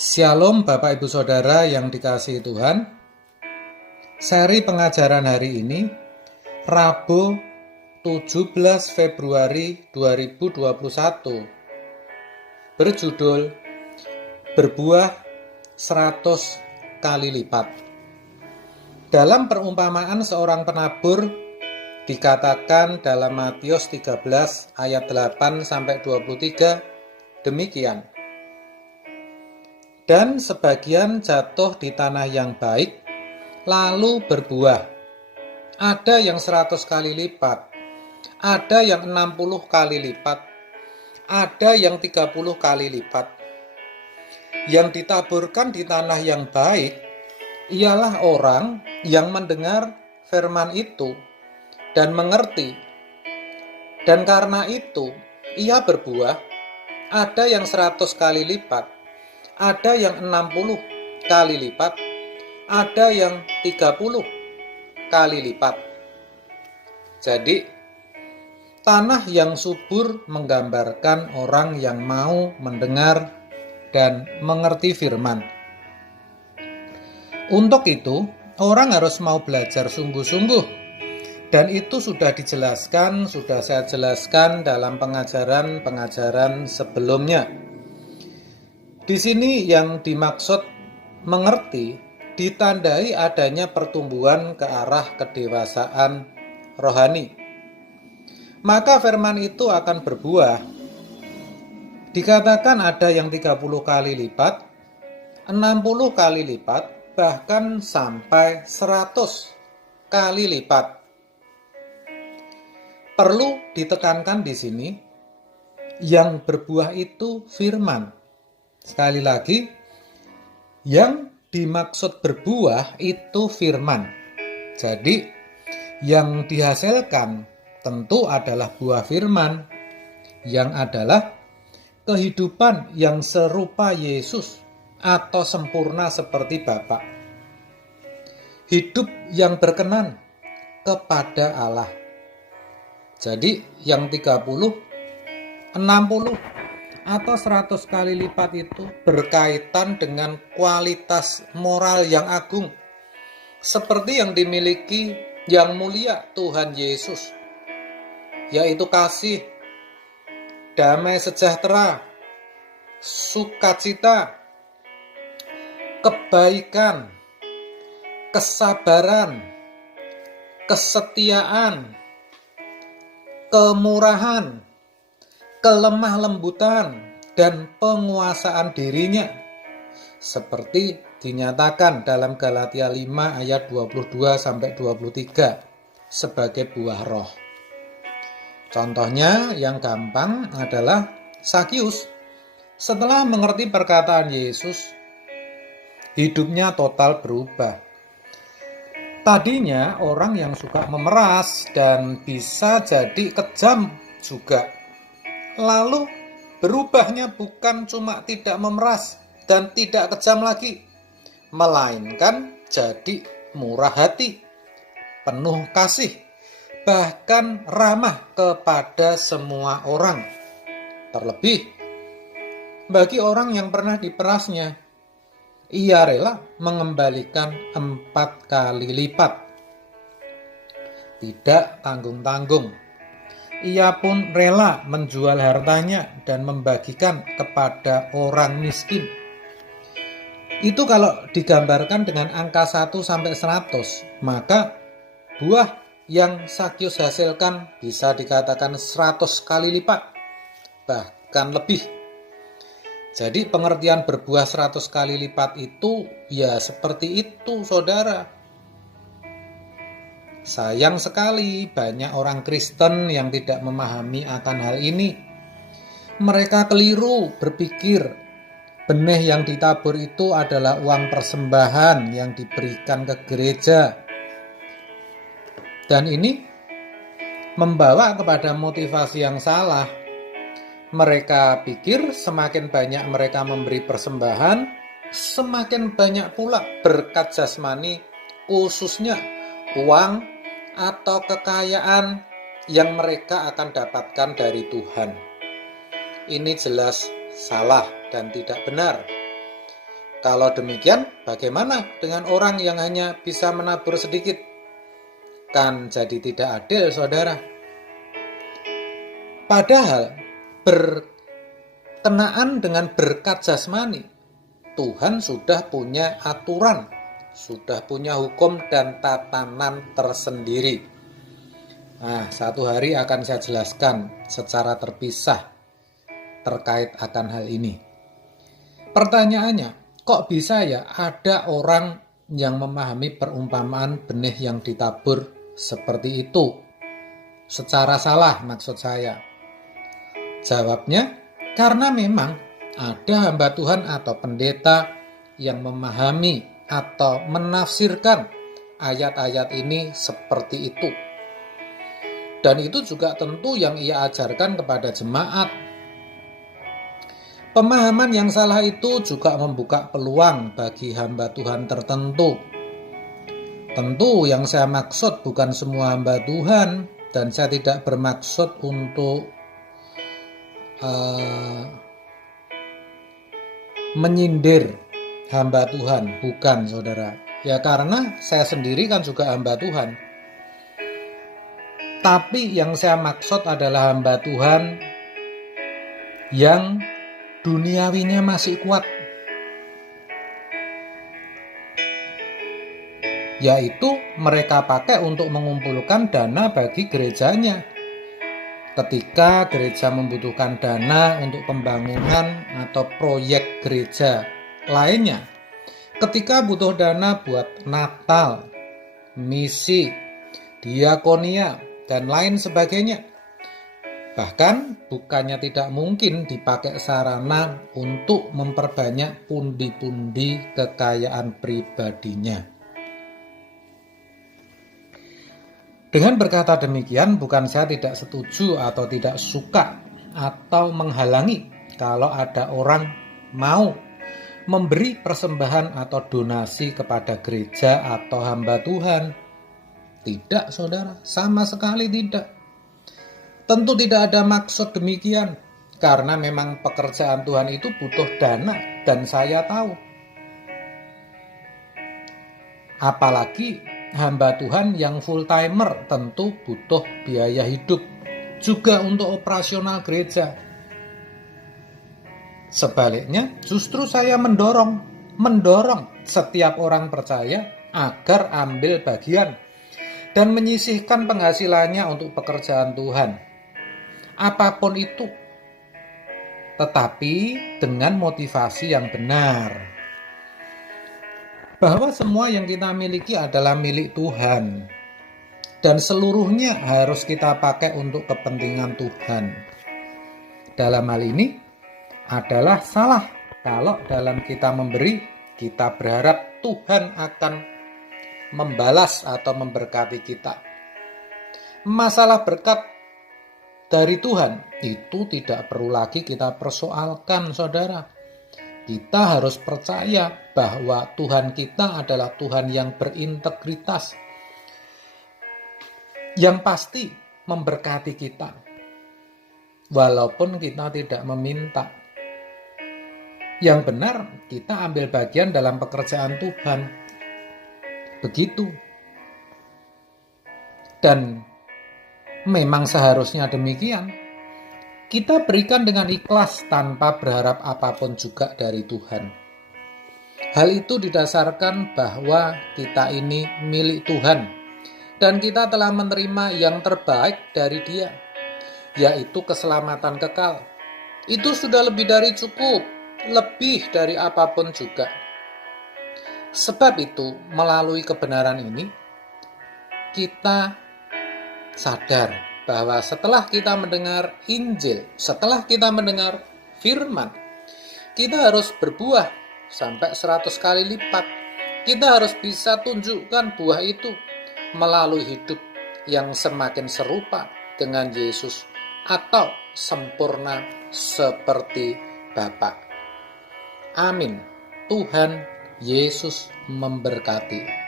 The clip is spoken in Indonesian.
Shalom Bapak Ibu Saudara yang dikasihi Tuhan. Seri pengajaran hari ini Rabu 17 Februari 2021 berjudul Berbuah 100 kali lipat. Dalam perumpamaan seorang penabur dikatakan dalam Matius 13 ayat 8 sampai 23 demikian. Dan sebagian jatuh di tanah yang baik, lalu berbuah. Ada yang 100 kali lipat, ada yang 60 kali lipat, ada yang 30 kali lipat. Yang ditaburkan di tanah yang baik, ialah orang yang mendengar firman itu dan mengerti. Dan karena itu, ia berbuah, ada yang 100 kali lipat, ada yang 60 kali lipat, ada yang 30 kali lipat. Jadi, tanah yang subur menggambarkan orang yang mau mendengar dan mengerti firman. Untuk itu, orang harus mau belajar sungguh-sungguh. Dan itu sudah saya jelaskan dalam pengajaran sebelumnya. Di sini yang dimaksud mengerti ditandai adanya pertumbuhan ke arah kedewasaan rohani. Maka firman itu akan berbuah. Dikatakan ada yang 30 kali lipat, 60 kali lipat, bahkan sampai 100 kali lipat. Perlu ditekankan di sini, yang berbuah itu firman. Sekali lagi, yang dimaksud berbuah itu firman. Jadi, yang dihasilkan tentu adalah buah firman, yang adalah kehidupan yang serupa Yesus atau sempurna seperti Bapa. Hidup yang berkenan kepada Allah. Jadi, yang 30, 60, atau 100 kali lipat itu berkaitan dengan kualitas moral yang agung seperti yang dimiliki yang mulia Tuhan Yesus, yaitu kasih, damai sejahtera, sukacita, kebaikan, kesabaran, kesetiaan, kemurahan, kelemah lembutan, dan penguasaan dirinya, seperti dinyatakan dalam Galatia 5 ayat 22-23 sebagai buah roh. Contohnya yang gampang adalah Sakius. Setelah mengerti perkataan Yesus, hidupnya total berubah. Tadinya orang yang suka memeras dan bisa jadi kejam juga. Lalu berubahnya bukan cuma tidak memeras dan tidak kejam lagi, melainkan jadi murah hati, penuh kasih, bahkan ramah kepada semua orang. Terlebih bagi orang yang pernah diperasnya, ia rela mengembalikan 4 kali lipat. Tidak tanggung-tanggung. Ia pun rela menjual hartanya dan membagikan kepada orang miskin. Itu kalau digambarkan dengan angka 1 sampai 100, maka buah yang Sakius hasilkan bisa dikatakan 100 kali lipat, bahkan lebih. Jadi pengertian berbuah 100 kali lipat itu ya seperti itu, saudara. Sayang sekali banyak orang Kristen yang tidak memahami akan hal ini. Mereka keliru berpikir benih yang ditabur itu adalah uang persembahan yang diberikan ke gereja. Dan ini membawa kepada motivasi yang salah. Mereka pikir semakin banyak mereka memberi persembahan, semakin banyak pula berkat jasmani, khususnya uang atau kekayaan yang mereka akan dapatkan dari Tuhan. Ini jelas salah dan tidak benar. Kalau demikian, bagaimana dengan orang yang hanya bisa menabur sedikit? Kan jadi tidak adil, saudara. Padahal berkenaan dengan berkat jasmani, Tuhan sudah punya aturan, sudah punya hukum dan tatanan tersendiri. Nah, satu hari akan saya jelaskan secara terpisah terkait akan hal ini. Pertanyaannya, kok bisa ya ada orang yang memahami perumpamaan benih yang ditabur seperti itu? Secara salah maksud saya. Jawabnya, karena memang ada hamba Tuhan atau pendeta yang memahami atau menafsirkan ayat-ayat ini seperti itu. Dan itu juga tentu yang ia ajarkan kepada jemaat. Pemahaman yang salah itu juga membuka peluang bagi hamba Tuhan tertentu. Tentu yang saya maksud bukan semua hamba Tuhan, dan saya tidak bermaksud untuk menyindir hamba Tuhan, bukan saudara. Ya karena saya sendiri kan juga hamba Tuhan. Tapi yang saya maksud adalah hamba Tuhan yang duniawinya masih kuat, yaitu mereka pakai untuk mengumpulkan dana bagi gerejanya. Ketika gereja membutuhkan dana untuk pembangunan atau proyek gereja lainnya, ketika butuh dana buat Natal, misi, diakonia, dan lain sebagainya, bahkan bukannya tidak mungkin dipakai sarana untuk memperbanyak pundi-pundi kekayaan pribadinya. Dengan berkata demikian, bukan saya tidak setuju atau tidak suka atau menghalangi kalau ada orang mau memberi persembahan atau donasi kepada gereja atau hamba Tuhan. Tidak, saudara, sama sekali tidak. Tentu tidak ada maksud demikian, karena memang pekerjaan Tuhan itu butuh dana, dan saya tahu. Apalagi hamba Tuhan yang full timer tentu butuh biaya hidup, juga untuk operasional gereja. Sebaliknya, justru saya mendorong setiap orang percaya agar ambil bagian dan menyisihkan penghasilannya untuk pekerjaan Tuhan. Apapun itu, tetapi dengan motivasi yang benar, bahwa semua yang kita miliki adalah milik Tuhan dan seluruhnya harus kita pakai untuk kepentingan Tuhan. Dalam hal ini adalah salah kalau dalam kita memberi, kita berharap Tuhan akan membalas atau memberkati kita. Masalah berkat dari Tuhan itu tidak perlu lagi kita persoalkan, saudara. Kita harus percaya bahwa Tuhan kita adalah Tuhan yang berintegritas, yang pasti memberkati kita walaupun kita tidak meminta. Yang benar, kita ambil bagian dalam pekerjaan Tuhan. Begitu. Dan memang seharusnya demikian. Kita berikan dengan ikhlas tanpa berharap apapun juga dari Tuhan. Hal itu didasarkan bahwa kita ini milik Tuhan dan kita telah menerima yang terbaik dari Dia, yaitu keselamatan kekal. Itu sudah lebih dari cukup, lebih dari apapun juga. Sebab itu, melalui kebenaran ini, kita sadar bahwa setelah kita mendengar Injil, setelah kita mendengar firman, kita harus berbuah sampai 100 kali lipat. Kita harus bisa tunjukkan buah itu melalui hidup yang semakin serupa dengan Yesus atau sempurna seperti Bapa. Amin. Tuhan Yesus memberkati.